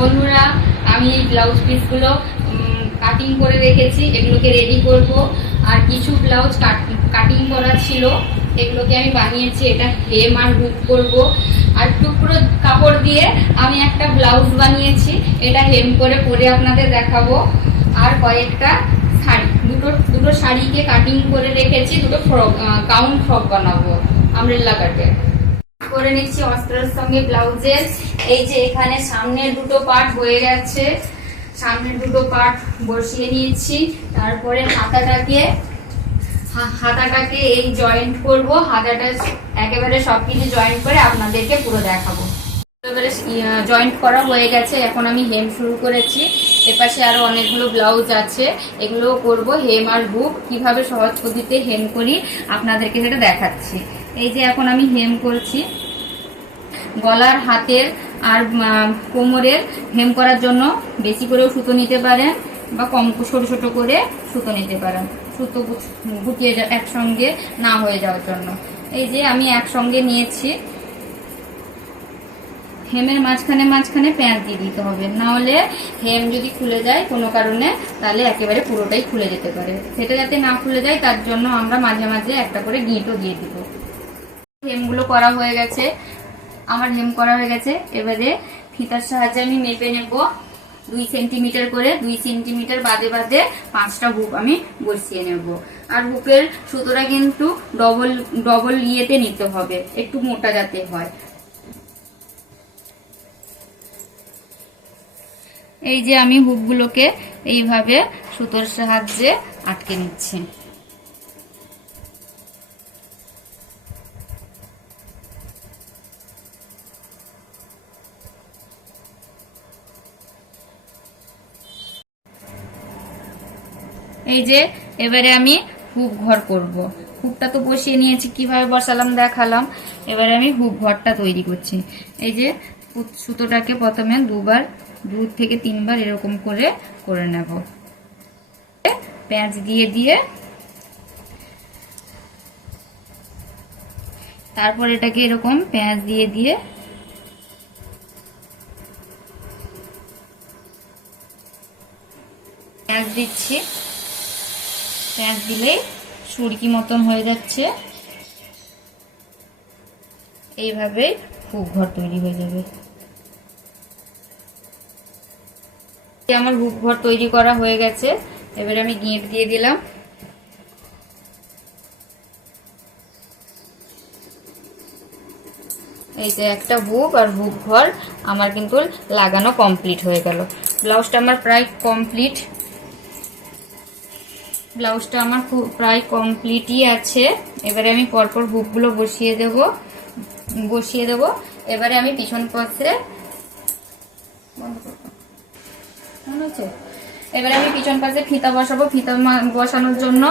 বন্ধুরা, আমি এই ব্লাউজ পিসগুলো কাটিং করে রেখেছি, এগুলোকে রেডি করব। আর কিছু ব্লাউজ কাটিং করা ছিল, এগুলোকে আমি বানিয়েছি। এটা হেম আর হুক করব। আর টুকরো কাপড় দিয়ে আমি একটা ব্লাউজ বানিয়েছি, এটা হেম করে পরে আপনাদের দেখাবো। আর কয়েকটা শাড়ি, দুটো শাড়িকে কাটিং করে রেখেছি, দুটো ফ্রক, গাউন ফ্রক বানাবো আমব্রেলা কাটে করে নিচ্ছি অস্ত্রের সঙ্গে ব্লাউজের। এই যে এখানে সামনের দুটো পার্ট হয়ে গেছে, সামনের দুটো পার্ট বসিয়ে নিয়েছি। তারপরে হাতাটাকে এই জয়েন্ট করব। হাতাটা একেবারে সবকিছু জয়েন্ট করে আপনাদেরকে পুরো দেখাবো। এবারে জয়েন্ট করা হয়ে গেছে, এখন আমি হেম শুরু করেছি। এপাশে আরো অনেকগুলো ব্লাউজ আছে, এগুলোও করব। হেম আর হুক কিভাবে সহজ পদ্ধতিতে হেম করি আপনাদেরকে সেটা দেখাচ্ছি। এই যে এখন আমি হেম করছি। গলার, হাতের আর কোমরের হেম করার জন্য বেশি করেও সুতো নিতে পারেন বা কম ছোট ছোট করে সুতো নিতে পারেন, সুতো গুটিয়ে একসঙ্গে না হয়ে যাওয়ার জন্য। এই যে আমি একসঙ্গে নিয়েছি। হেমের মাঝখানে প্যাঁচ দিয়ে দিতে হবে, না হলে হেম যদি খুলে যায় কোনো কারণে তাহলে একেবারে পুরোটাই খুলে যেতে পারে। সেটা যাতে না খুলে যায় তার জন্য আমরা মাঝে মাঝে একটা করে গিঁটও দিয়ে দিব। হেমগুলো করা হয়ে গেছে, আমার হেম করা হয়ে গেছে। এবারে ফিতার সাহায্যে আমি মেপে নেব 2 সেন্টিমিটার করে। 2 সেন্টিমিটার বাদে বাদে 5টা হুক আমি বসিয়ে নেব। আর হুকের সুতোটা কিন্তু ডবল ইয়েতে নিতে হবে, একটু মোটা যাতে হয়। এই যে আমি হুকগুলোকে এইভাবে সুতোর সাহায্যে আটকে নিচ্ছি। এই যে এবারে আমি হুক ঘর করব। হুকটা তো বসিয়ে নিয়েছি, কিভাবে বসালাম দেখালাম। এবারে আমি হুক ঘরটা তৈরি করছি। এই যে সুতোটাকে প্রথমে 2 থেকে 3 বার এরকম করে নেব। প্যাঁচ দিয়ে তারপর এটাকে এরকম প্যাঁচ দিয়ে প্যাঁচ দিচ্ছি। প্যাঁচ দিলেই সুরকি মতন হয়ে যাচ্ছে। এইভাবে হুক ঘর তৈরি হয়ে যাবে। আমার হুক ঘর তৈরি করা হয়ে গেছে। এবারে আমি গিঁট দিয়ে দিলাম। এই যে একটা হুক আর হুক ঘর আমার কিন্তু লাগানো কমপ্লিট হয়ে গেল। ব্লাউজটা আমার প্রায় কমপ্লিট। ব্লাউজটা আমার প্রায় কমপ্লিটই আছে। এবারে আমি পরপর হুকগুলো বসিয়ে দেব। এবারে আমি পিছন পাশে ফিতা বসাবো। ফিতা বসানোর জন্য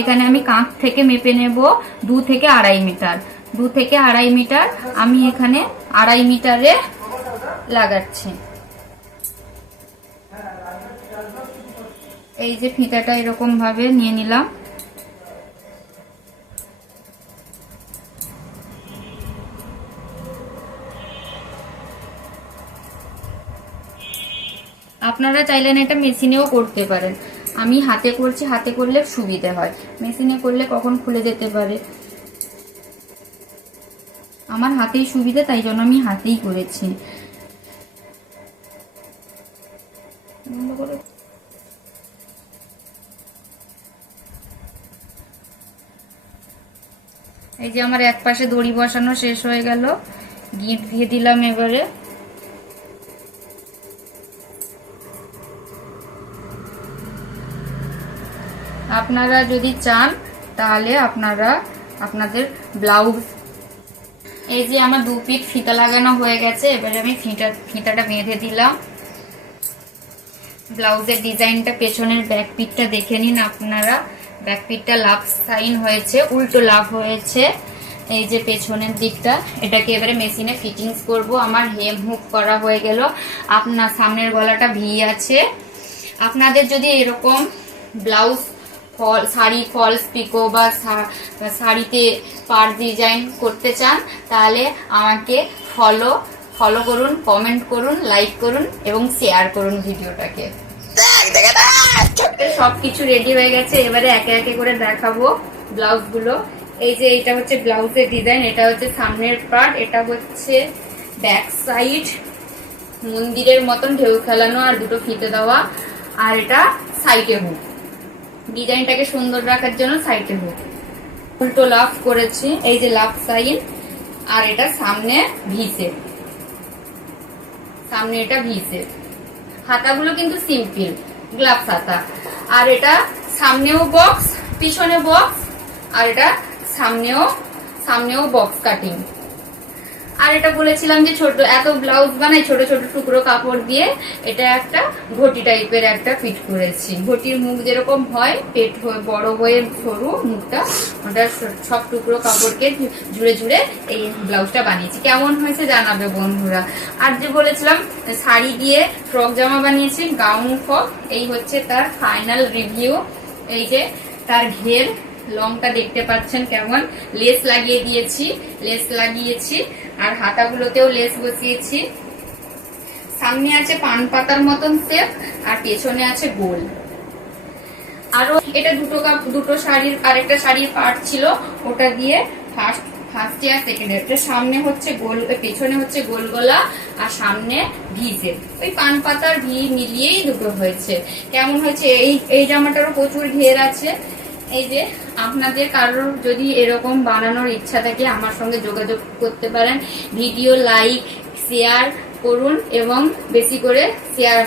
এখানে আমি কাঁধ থেকে মেপে নেব 2 থেকে 2.5 মিটার। 2 থেকে 2.5 মিটার আমি এখানে 2.5 মিটারে লাগাচ্ছি। এই যে ফিতাটা এরকম ভাবে নিয়ে নিলাম। আপনারা চাইলেন এটা মেশিনেও করতে পারেন। আমি হাতে করছি, হাতে করলে সুবিধা হয়, মেশিনে করলে কখন খুলে যেতে পারে। আমার হাতেই সুবিধা, তাই জন্য আমি হাতেই করেছি। এই যে আমার এক পাশে দড়ি বসানো শেষ হয়ে গেল, গিঁট দিয়ে দিলাম। এবারে আপনারা যদি চান তাহলে আপনাদের ব্লাউজ, এই যে আমার 2 পিঠ ফিতা লাগানো হয়ে গেছে। এবারে আমি ফিতাটা বেঁধে দিলাম। ব্লাউজের ডিজাইনটা পেছনের ব্যাক পিঠটা দেখে নিন আপনারা। ব্যাক পিঠটা লাভ সাইন হয়েছে, উল্টো লাভ হয়েছে। এই যে পেছনের দিকটা, এটাকে এবারে মেশিনে ফিটিংস করব। আমার হেম হুক করা হয়ে গেল। আপনার সামনের গলাটা ভি আছে। আপনাদের যদি এরকম ব্লাউজ শাড়ি ফলস পিকো বা শাড়িতে পাড় ডিজাইন করতে চান তাহলে আমাকে ফলো করুন, কমেন্ট করুন, লাইক করুন এবং শেয়ার করুন ভিডিওটাকে। সবকিছু রেডি হয়ে গেছে, এবারে একে একে করে দেখাবো ব্লাউজ গুলো। এই যে এটা হচ্ছে ব্লাউজের ডিজাইন, এটা হচ্ছে সামনের পার্ট, এটা হচ্ছে ব্যাক সাইড, মন্দিরের মতন ঢেউ খেলানো আর দুটো ফিতে দেওয়া, আর এটা সাইডে হুক, ডিজাইনটাকে সুন্দর রাখার জন্য সাইডে হুক। উল্টো লাভ করেছি, এই যে লাভ সাইন, আর এটা সামনে ভিসে, সামনে এটা ভিসে। হাতাগুলো কিন্তু সিম্পল গ্লাভস হাতা, আর এটা সামনেও বক্স পিছনে বক্স, আর এটা সামনেও বক্স কাটিং। আর এটা বলেছিলাম যে ছোট এত ব্লাউজ বানাই ছোট ছোট টুকরো কাপড় দিয়ে, এটা একটা ঘটি টাইপের একটা ফিট করেছি। ঘটির মুখ যেরকম হয়, পেট বড় হয়ে সরু মুখটা, ওটা সব টুকরো কাপড়কে জুড়ে জুড়ে এই ব্লাউজটা বানিয়েছি। কেমন হয়েছে জানাবে বন্ধুরা। আর যে বলেছিলাম শাড়ি দিয়ে ফ্রক জামা বানিয়েছি, গাউন ফ্রক, এই হচ্ছে তার ফাইনাল রিভিউ। এই যে তার ঘের লংটা দেখতে পাচ্ছেন কেমন, লেস লাগিয়ে দিয়েছি, লেস লাগিয়েছি, আর হাতাগুলোতেও লেস বসিয়েছি। সামনে আছে পান পাতার মতন শেপ, আর পেছনে আছে গোল। আরো এটা দুটো শাড়ির, আরেকটা শাড়ির পার্ট ছিল, ওটা দিয়ে ফার্স্ট আর সেকেন্ড, এটা সামনে হচ্ছে গোল, পেছনে হচ্ছে গোল গলা, আর সামনে ভিজে ওই পান পাতার ভি মিলিয়েই দুটো হয়েছে। কেমন হয়েছে? এই জামাটারও প্রচুর ঘের আছে। এই যে আপনাদের কারোর যদি এরকম বানানোর ইচ্ছা থাকে আমার সঙ্গে যোগাযোগ করতে পারেন। ভিডিও লাইক শেয়ার করুন এবং বেশি করে শেয়ার